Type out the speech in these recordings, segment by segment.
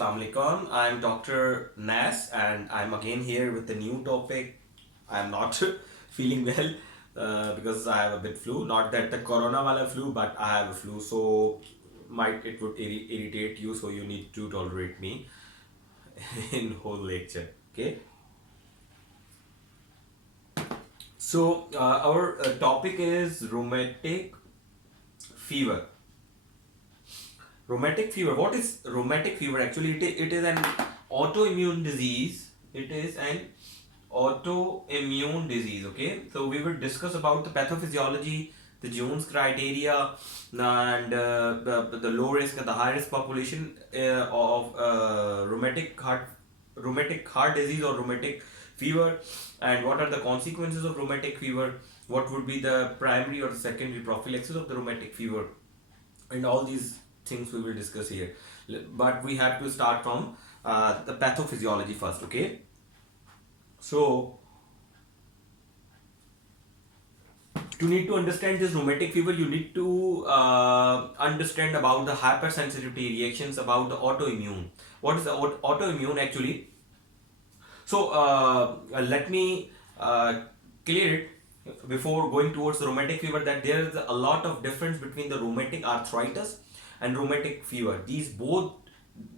Assalamu alaikum. I'm Dr. Nas and I'm again here with a new topic. I'm not feeling well because I have a bit flu. Not that the corona wala flu, but I have a flu. So might it would irritate you. So you need to tolerate me in whole lecture. Okay. So our topic is rheumatic fever. Rheumatic fever. What is rheumatic fever? Actually, it is an autoimmune disease. It is an autoimmune disease. Okay, so we will discuss about the pathophysiology, the Jones criteria, and the low risk and the high risk population of rheumatic heart disease or rheumatic fever, and what are the consequences of rheumatic fever. What would be the primary or secondary prophylaxis of the rheumatic fever, and all these things we will discuss here. But we have to start from the pathophysiology first. Okay, so to need to understand this rheumatic fever, you need to understand about the hypersensitivity reactions, about the autoimmune. What is the autoimmune actually? So let me clear it before going towards the rheumatic fever, that there is a lot of difference between the rheumatic arthritis and rheumatic fever. These both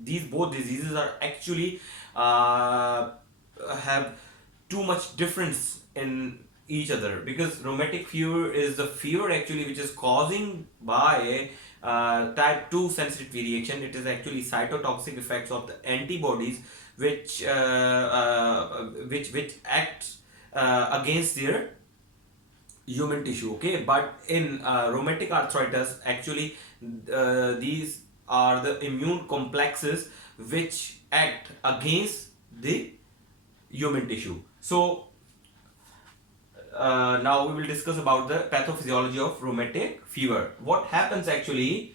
diseases are actually have too much difference in each other, because rheumatic fever is the fever actually which is causing by type 2 sensitivity reaction. It is actually cytotoxic effects of the antibodies which act against their human tissue. Okay, but in rheumatic arthritis actually these are the immune complexes which act against the human tissue. So now we will discuss about the pathophysiology of rheumatic fever. What happens actually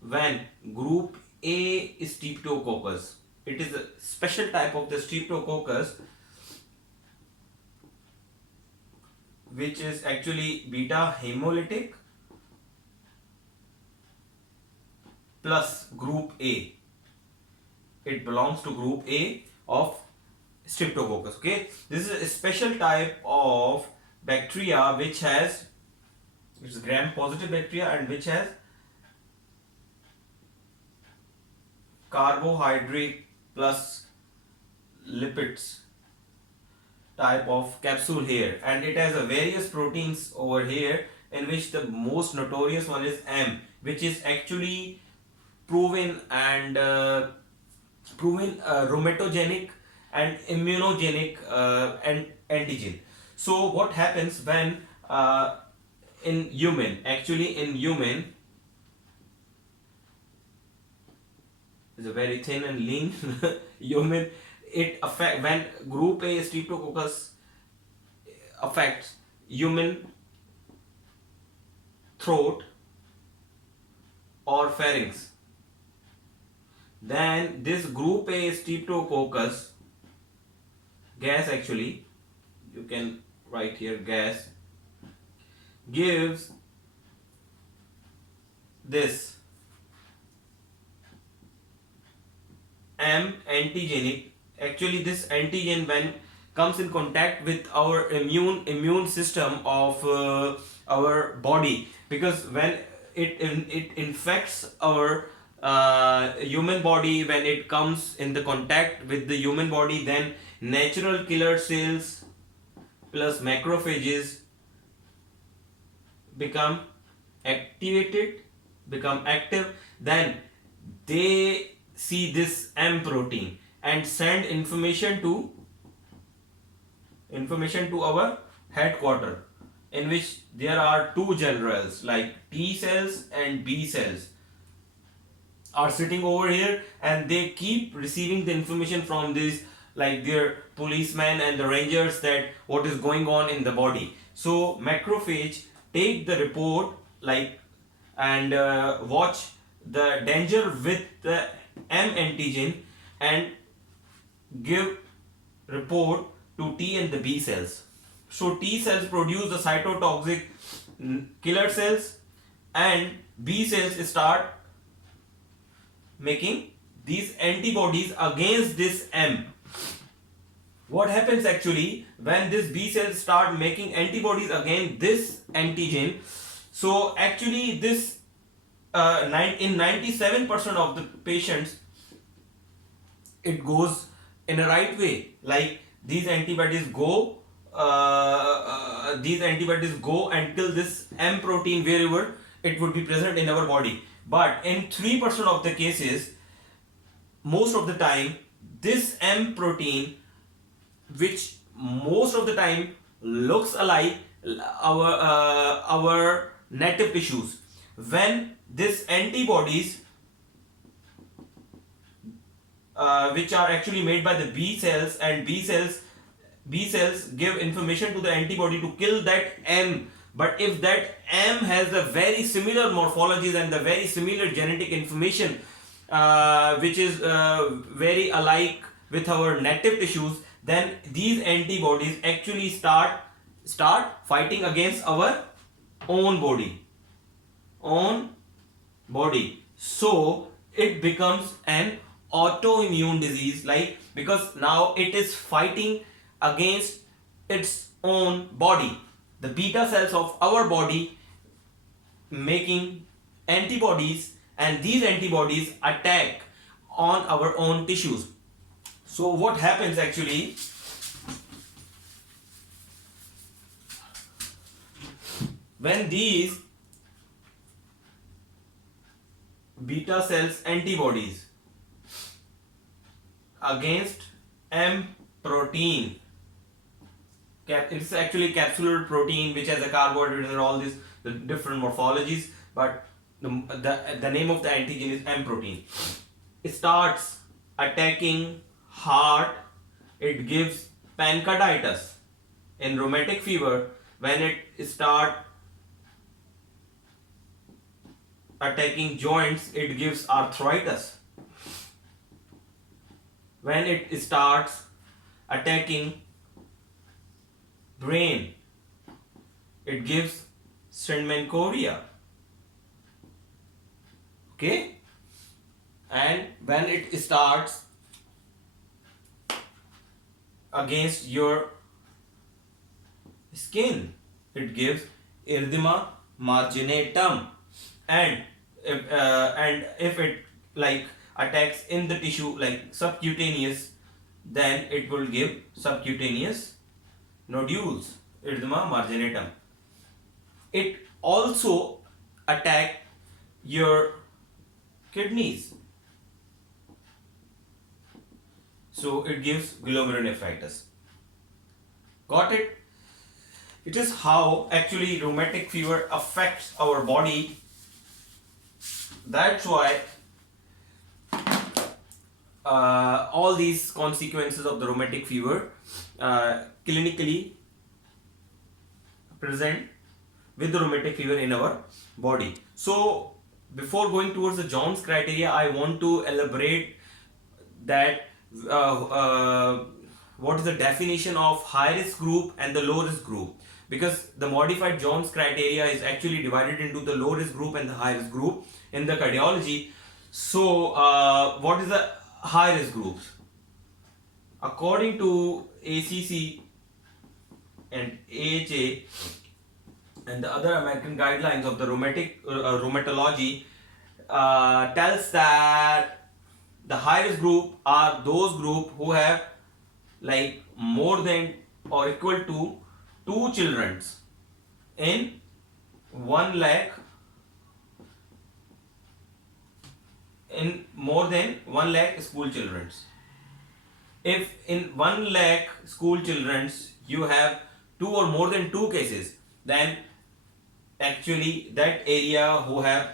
when group A streptococcus, it is a special type of the streptococcus which is actually beta hemolytic plus group A. It belongs to group A of streptococcus. Okay, this is a special type of bacteria which has, it's gram positive bacteria and which has carbohydrate plus lipids type of capsule here, and it has a various proteins over here, in which the most notorious one is M, which is actually proven rheumatogenic and immunogenic and antigen. So what happens when in human, actually in human is a very thin and lean human, it affect when group A streptococcus affects human throat or pharynx, then this group A streptococcus gas, actually you can write here gas, gives this M antigenic. Actually this antigen, when comes in contact with our immune system of our body, because when it infects our human body, when it comes in the contact with the human body, then natural killer cells plus macrophages become active, then they see this M protein and send information to our headquarter, in which there are two generals like T cells and B cells are sitting over here, and they keep receiving the information from these, like their policemen and the rangers, that what is going on in the body. So macrophage take the report, like, and watch the danger with the M antigen and give report to T and the B cells. So T cells produce the cytotoxic killer cells, and B cells start making these antibodies against this M. What happens actually when this B cells start making antibodies against this antigen? So actually this in 97% of the patients it goes in a right way. Like these antibodies go and kill this M protein wherever it would be present in our body. But in 3% of the cases, most of the time, this M protein, which most of the time looks alike our native tissues, when this antibodies which are actually made by the B cells, and B cells give information to the antibody to kill that M. But if that M has a very similar morphologies and the very similar genetic information which is very alike with our native tissues, then these antibodies actually start fighting against our own body. So it becomes an autoimmune disease, like, because now it is fighting against its own body, the beta cells of our body making antibodies, and these antibodies attack on our own tissues. So what happens actually, when these beta cells antibodies against M protein, it's actually capsular protein which has a carbohydrate and all these the different morphologies, but the name of the antigen is M protein. It starts attacking heart, it gives pancreatitis. In rheumatic fever, when it start attacking joints, it gives arthritis. When it starts attacking brain, it gives Steinmann-Chorea. Okay? And when it starts against your skin, it gives erythema marginatum. And if it like attacks in the tissue like subcutaneous, then it will give subcutaneous nodules, erythema marginatum. It also attack your kidneys, so it gives glomerulonephritis. Got it? It is how actually rheumatic fever affects our body. That's why all these consequences of the rheumatic fever clinically present with the rheumatic fever in our body. So before going towards the Jones criteria, I want to elaborate that what is the definition of high risk group and the low risk group, because the modified Jones criteria is actually divided into the low risk group and the high risk group in the cardiology. So what is the high risk groups? According to ACC and AHA and the other American guidelines of the rheumatology, tells that the high risk group are those group who have like more than or equal to 2 children in 1 lakh, in more than 1 lakh school children. If in 1 lakh school children you have 2 or more than 2 cases, then actually that area who have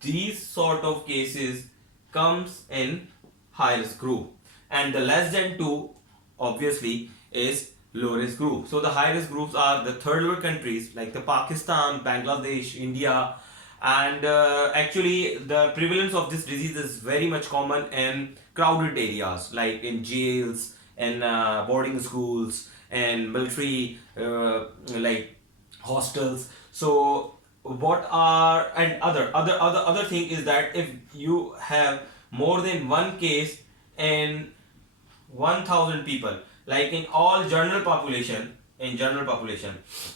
these sort of cases comes in high risk group, and the less than 2 obviously is low risk group. So the high risk groups are the third world countries like the Pakistan, Bangladesh, India, and actually the prevalence of this disease is very much common in crowded areas like in jails and boarding schools and military like hostels. So what are and other thing is that if you have more than one case in 1000 people, like in all general population,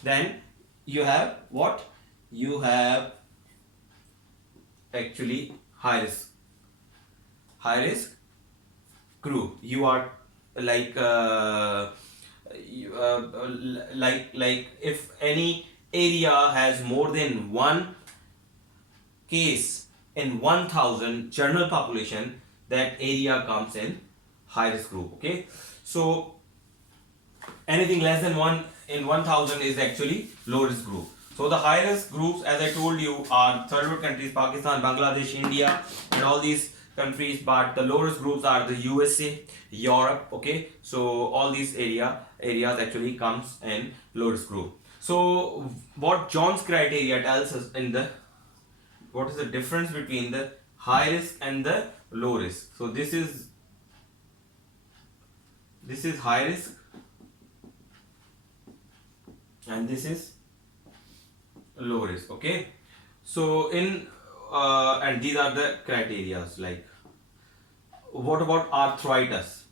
then you have what? You have actually high risk group. You are like like if any area has more than one case in 1000 general population, that area comes in high risk group. Okay, so anything less than 1 in 1000 is actually low risk group. So the high risk groups, as I told you, are third world countries, Pakistan, Bangladesh, India, and all these countries. But the low risk groups are the USA, Europe. Okay, so all these areas actually comes in low risk group. So what John's criteria tells us in the, what is the difference between the high risk and the low risk. So this is high risk and this is low risk. Okay, so in and these are the criterias. Like, what about arthritis?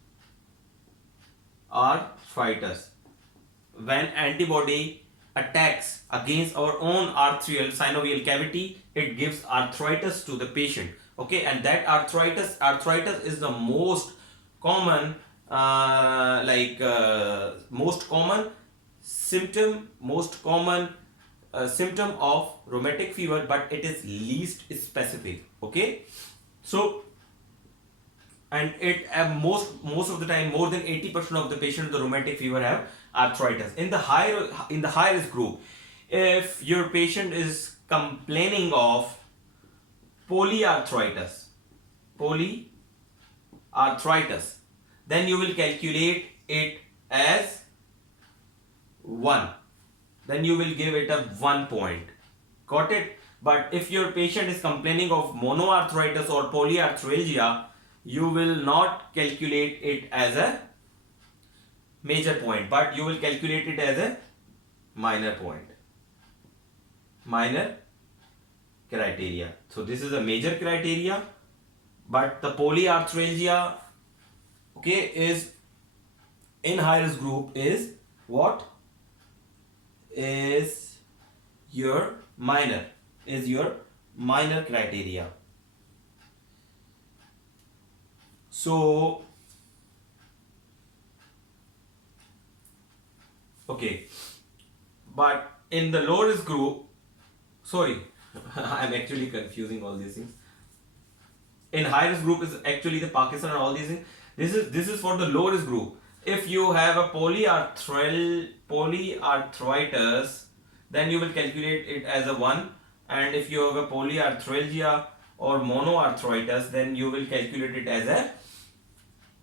When antibody attacks against our own arterial synovial cavity, it gives arthritis to the patient. Okay, and that arthritis is the most common most common symptom of rheumatic fever, but it is least specific. Okay, so, and it most of the time, more than 80% of the patients with the rheumatic fever have arthritis. In the high risk group, if your patient is complaining of polyarthritis, then you will calculate it as 1. Then you will give it a 1 point. Got it? But if your patient is complaining of monoarthritis or polyarthralgia, you will not calculate it as a major point, but you will calculate it as a minor point. Minor criteria. So this is a major criteria, but the polyarthralgia, okay, is in high risk group is what? Is your minor criteria. So okay, but in the low risk group, sorry, I'm actually confusing all these things. In high risk group is actually the Pakistan and all these things. This is for the low risk group. If you have a polyarthritis, then you will calculate it as a 1, and if you have a polyarthralgia or monoarthritis, then you will calculate it as a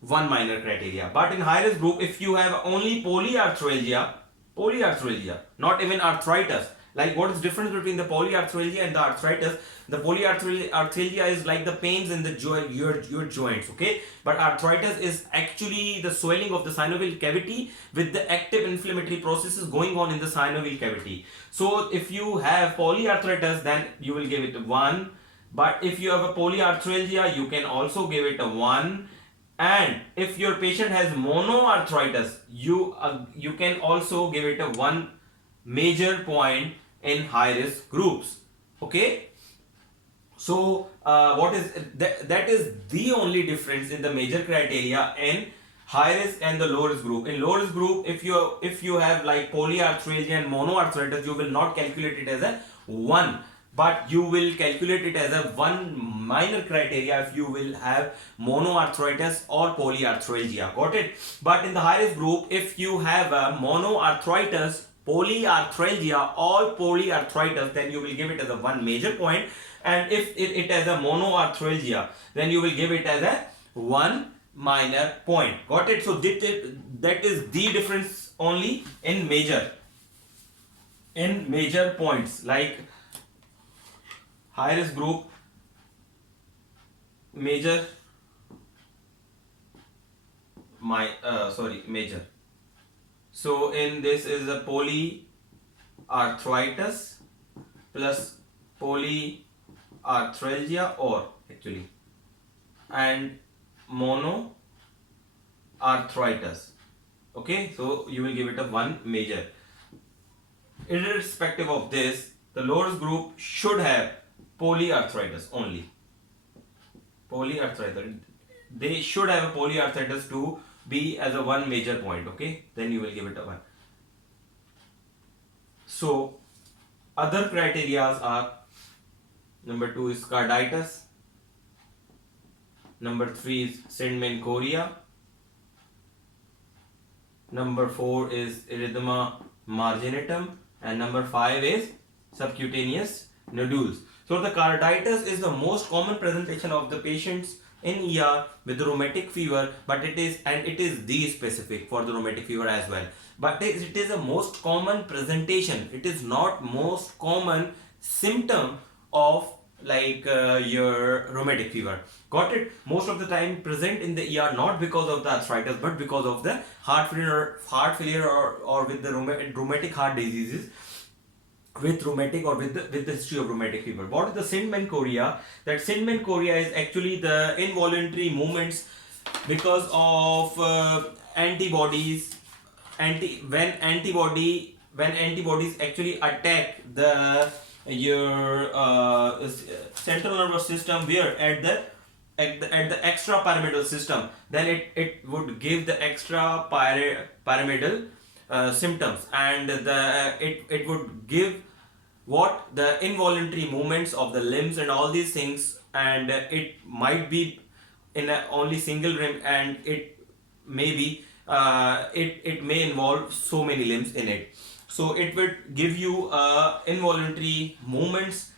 1 minor criteria. But in high risk group, if you have only polyarthralgia, not even arthritis, like what is difference between the polyarthralgia and the arthritis? The polyarthralgia is like the pains in the your joints, okay, but arthritis is actually the swelling of the synovial cavity with the active inflammatory processes going on in the synovial cavity. So if you have polyarthritis, then you will give it a 1, but if you have a polyarthralgia, you can also give it a 1. And if your patient has monoarthritis, you can also give it a 1 major point in high risk groups. Okay, so what is that is the only difference in the major criteria in high risk and the low risk group. In low risk group, if you have like polyarthralgia and monoarthritis, you will not calculate it as a 1, but you will calculate it as a 1 minor criteria if you will have monoarthritis or polyarthralgia. Got it? But in the high risk group, if you have a monoarthritis, polyarthralgia or polyarthritis, then you will give it as a 1 major point, and if it has a monoarthralgia, then you will give it as a 1 minor point. Got it? So that is the difference only in major points, like high risk group, major. So in this is a polyarthritis plus polyarthralgia, or actually and monoarthritis. Okay, so you will give it a 1 major. Irrespective of this, the lowest group should have polyarthritis only. Polyarthritis. They should have a polyarthritis to be as a 1 major point. Okay, then you will give it a 1. So other criterias are: number 2 is carditis, number 3 is Sindman-Chorea, number 4 is erythema marginatum, and number 5 is subcutaneous nodules. So the carditis is the most common presentation of the patients in ER with rheumatic fever, but it is the specific for the rheumatic fever as well. But it is a most common presentation. It is not most common symptom of your rheumatic fever. Got it? Most of the time present in the ER not because of the arthritis, but because of the heart failure or with the rheumatic heart diseases, with rheumatic or with the history of rheumatic fever. What is the Sindman-Chorea? That Sindman-Chorea is actually the involuntary movements because of antibodies. When antibodies actually attack your central nervous system, where at the extrapyramidal system, then it would give the extrapyramidal symptoms, and it would give what the involuntary movements of the limbs and all these things, and it might be in a only single limb, and it may be it may involve so many limbs in it. So it would give you involuntary movements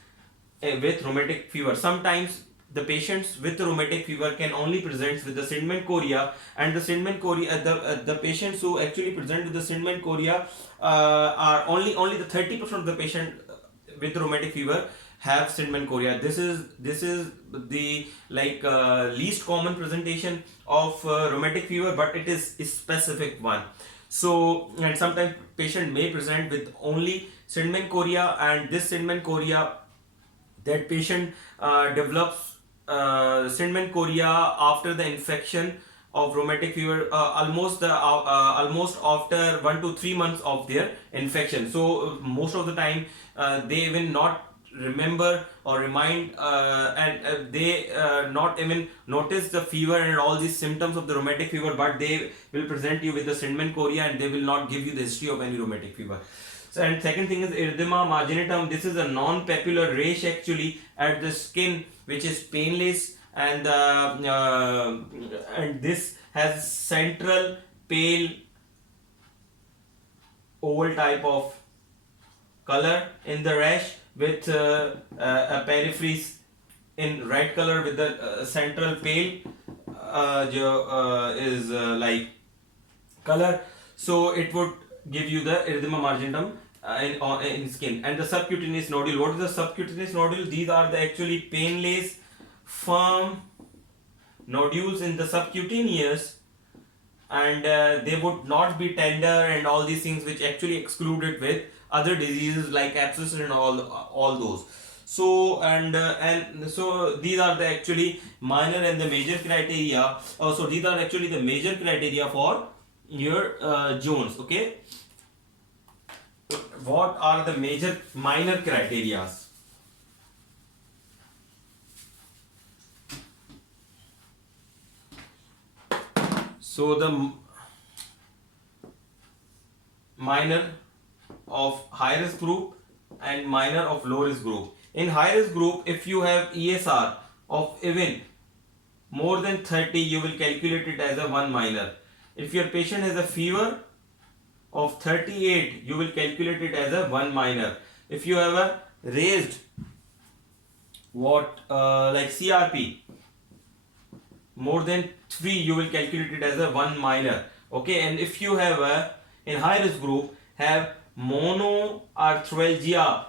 with rheumatic fever. Sometimes the patients with rheumatic fever can only present with the Sindman-Chorea, and the Sindman-Chorea, the patients who actually present with the Sindman-Chorea are only the 30% of the patient with rheumatic fever have Sindman-Chorea. This is the least common presentation of rheumatic fever, but it is a specific one. So, and sometimes patient may present with only Sindman-Chorea, and this Sindman-Chorea, that patient develops Sindman-Chorea after the infection of rheumatic fever, almost after 1 to 3 months of their infection. So most of the time they will not remember or remind, and they not even notice the fever and all these symptoms of the rheumatic fever, but they will present you with the Sindman-Chorea, and they will not give you the history of any rheumatic fever. So, and second thing is erythema marginatum. This is a non-papular rash actually at the skin, which is painless, and this has central pale oval type of color in the rash, with a periphery in red color, with the central pale like color. So it would give you the erythema marginatum in skin. And the subcutaneous nodule. What is the subcutaneous nodule? These are the actually painless, firm nodules in the subcutaneous, and they would not be tender and all these things, which actually exclude it with other diseases like abscess and all those. So and so these are the actually minor and the major criteria. So these are actually the major criteria for your Jones. Okay, what are the minor criteria? So the minor of high risk group and minor of low risk group. In high risk group, if you have ESR of even more than 30, you will calculate it as a 1 minor. If your patient has a fever of 38, you will calculate it as a 1 minor. If you have a raised like CRP more than 3, you will calculate it as a 1 minor. Okay, and if you have in high risk group have monoarthralgia,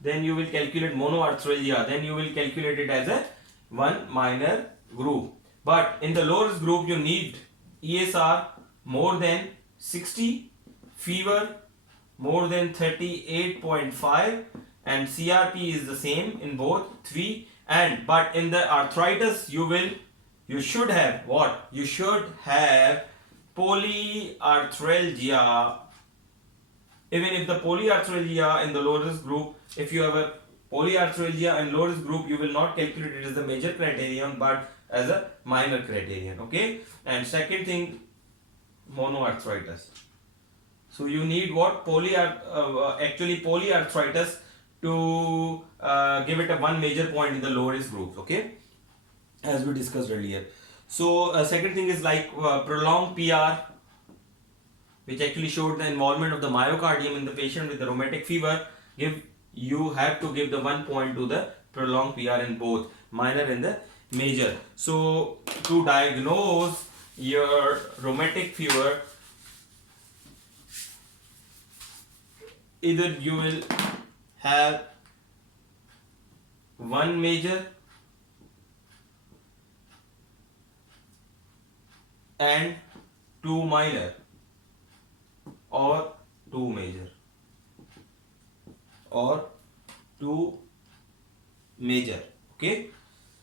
then you will calculate monoarthralgia, then you will calculate it as a 1 minor group. But in the low risk group, you need ESR more than 60, fever more than 38.5, and CRP is the same in both 3 And but in the arthritis you should have what? You should have polyarthralgia. Even if the polyarthralgia in the low risk group, if you have a polyarthralgia in low risk group, you will not calculate it as a major criterion but as a minor criterion. Okay. And second thing, monoarthritis. So you need what? Actually polyarthritis to give it a one major point in the low risk groups. Okay, as we discussed earlier. So second thing is like prolonged PR, which actually showed the involvement of the myocardium in the patient with the rheumatic fever. You have to give the 1 point to the prolonged PR in both minor and the major. So to diagnose your rheumatic fever, either you will have one major and two minor, or two major, or two major. Okay,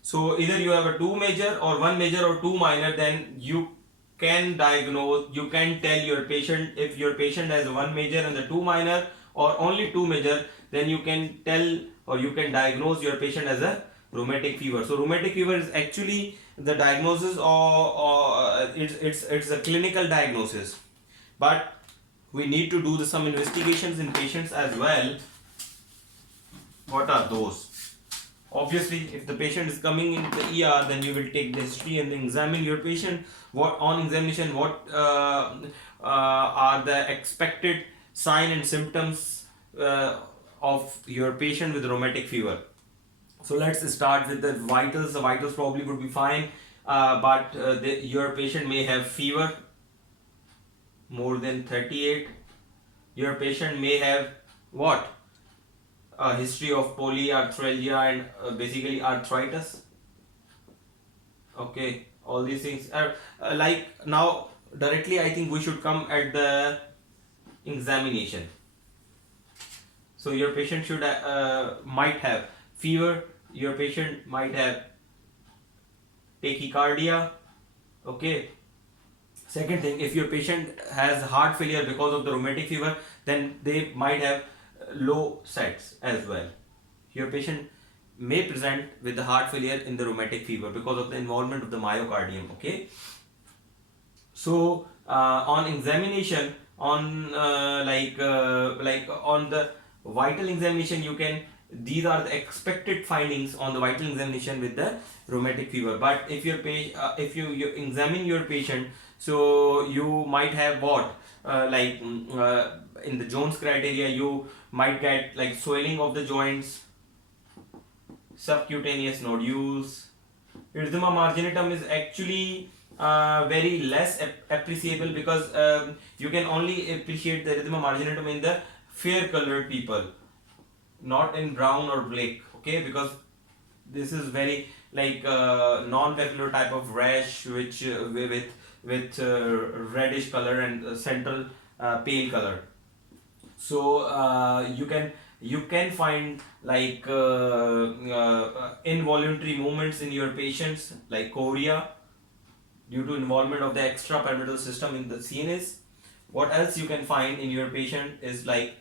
so either you have a two major or one major or two minor, then you can diagnose, you can tell your patient. If your patient has one major and the two minor or only two major, then you can tell or you can diagnose your patient as a rheumatic fever. So rheumatic fever is actually the diagnosis, or it's a clinical diagnosis, but we need to do some investigations in patients as well. What are those? Obviously, if the patient is coming in the ER, then you will take the history and examine your patient. What on examination, what are the expected sign and symptoms of your patient with rheumatic fever? So let's start with the vitals. The vitals probably would be fine, but your patient may have fever more than 38. Your patient may have what? A history of polyarthralgia and basically arthritis. Okay, all these things are like, now directly I think we should come at the examination. So your patient should might have fever, your patient might have tachycardia. Okay. Second thing, if your patient has heart failure because of the rheumatic fever, then they might have low sets as well. Your patient may present with the heart failure in the rheumatic fever because of the involvement of the myocardium. Okay. So on examination, on like on the vital examination, you can, these are the expected findings on the vital examination with the rheumatic fever. But if your if you examine your patient, so you might have what in the Jones criteria, you might get like swelling of the joints, subcutaneous nodules. Erythema marginatum is actually very less appreciable, because you can only appreciate the erythema marginatum in the fair colored people, not in brown or black. Okay, because this is very like non-papular type of rash, which with reddish color and central pale color. So you can find like involuntary movements in your patients, like chorea, due to involvement of the extrapyramidal system in the CNS. What else you can find in your patient is like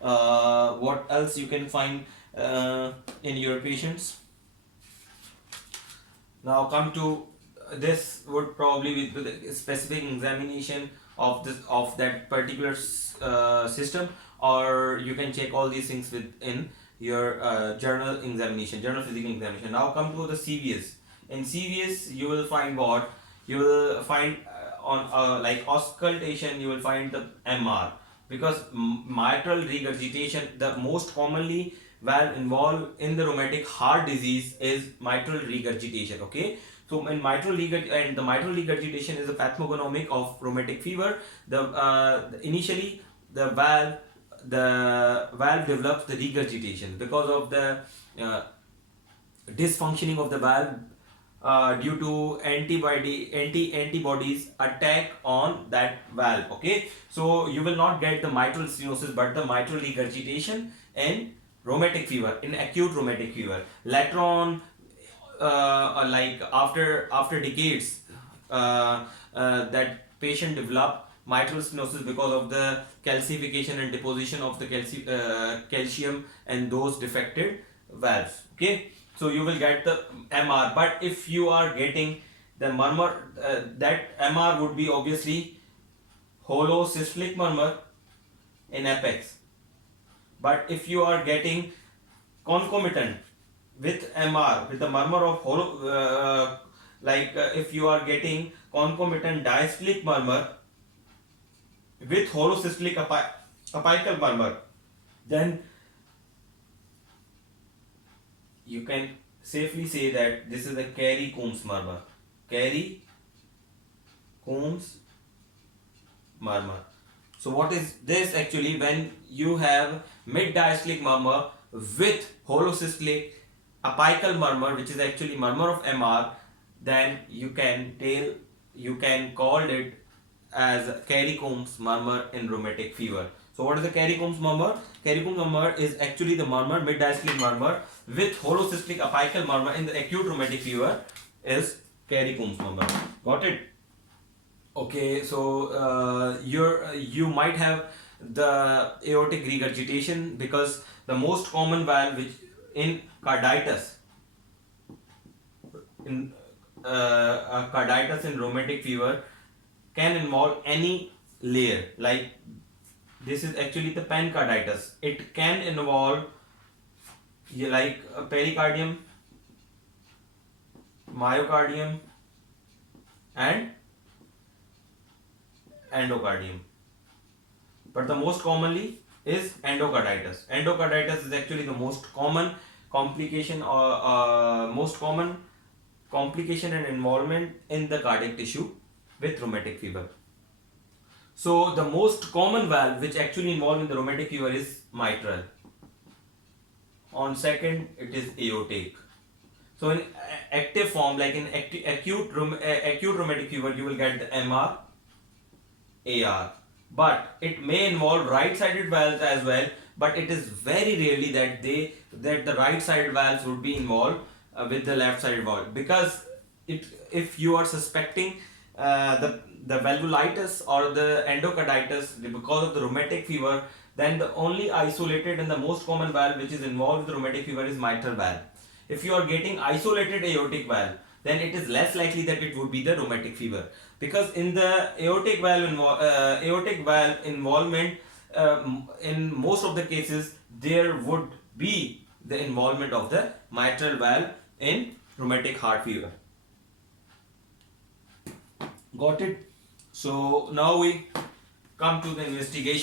what else you can find in your patients. Now come to this, would probably be with a specific examination of this, of that particular system, or you can check all these things within your journal examination, journal physical examination. Now come to the CVS. In CVS you will find what? You will find on like auscultation, you will find the MR, because mitral regurgitation, the most commonly valve involved in the rheumatic heart disease is mitral regurgitation. Okay, so in mitral regurgitation is a pathognomonic of rheumatic fever. Initially the valve develops the regurgitation because of the dysfunctioning of the valve due to antibodies attack on that valve. Okay, so you will not get the mitral stenosis but the mitral regurgitation in rheumatic fever, in acute rheumatic fever. Later on like after decades, that patient develop mitral stenosis because of the calcification and deposition of the calcium and those defected valves. Okay, so you will get the MR. But if you are getting the murmur, that MR would be obviously hollow systolic murmur in apex. But if you are getting concomitant with MR, with the murmur of hollow, if you are getting concomitant diastolic murmur with hollow systolic apical murmur, then you can safely say that this is a Carey-Coombs murmur. Carey-Coombs murmur. So what is this actually? When you have mid diastolic murmur with holosystolic apical murmur, which is actually murmur of MR, then you can call it as Carey-Coombs murmur in rheumatic fever. So what is the Carey-Coombs murmur? Carey-Coombs murmur is actually the murmur, mid diastolic murmur with holosystolic apical murmur in the acute rheumatic fever is Carey-Coombs murmur. Got it? Okay, so you might have the aortic regurgitation, because the most common valve which in carditis, in carditis in rheumatic fever, can involve any layer. Like this is actually the pancarditis. It can involve pericardium, myocardium, and endocardium, but the most commonly is endocarditis. Endocarditis is actually the most common complication, or most common complication and involvement in the cardiac tissue with rheumatic fever. So the most common valve which actually involved in the rheumatic fever is mitral. On second, it is aortic. So in active form, like in acute rheumatic fever, you will get the MR, AR, but it may involve right-sided valves as well. But it is very rarely that the right-sided valves would be involved with the left-sided valve, because if you are suspecting the valvulitis or the endocarditis because of the rheumatic fever, then the only isolated and the most common valve which is involved with rheumatic fever is mitral valve. If you are getting isolated aortic valve, then it is less likely that it would be the rheumatic fever, because in the aortic valve involvement, in most of the cases there would be the involvement of the mitral valve in rheumatic heart fever. Got it? So now we come to the investigation.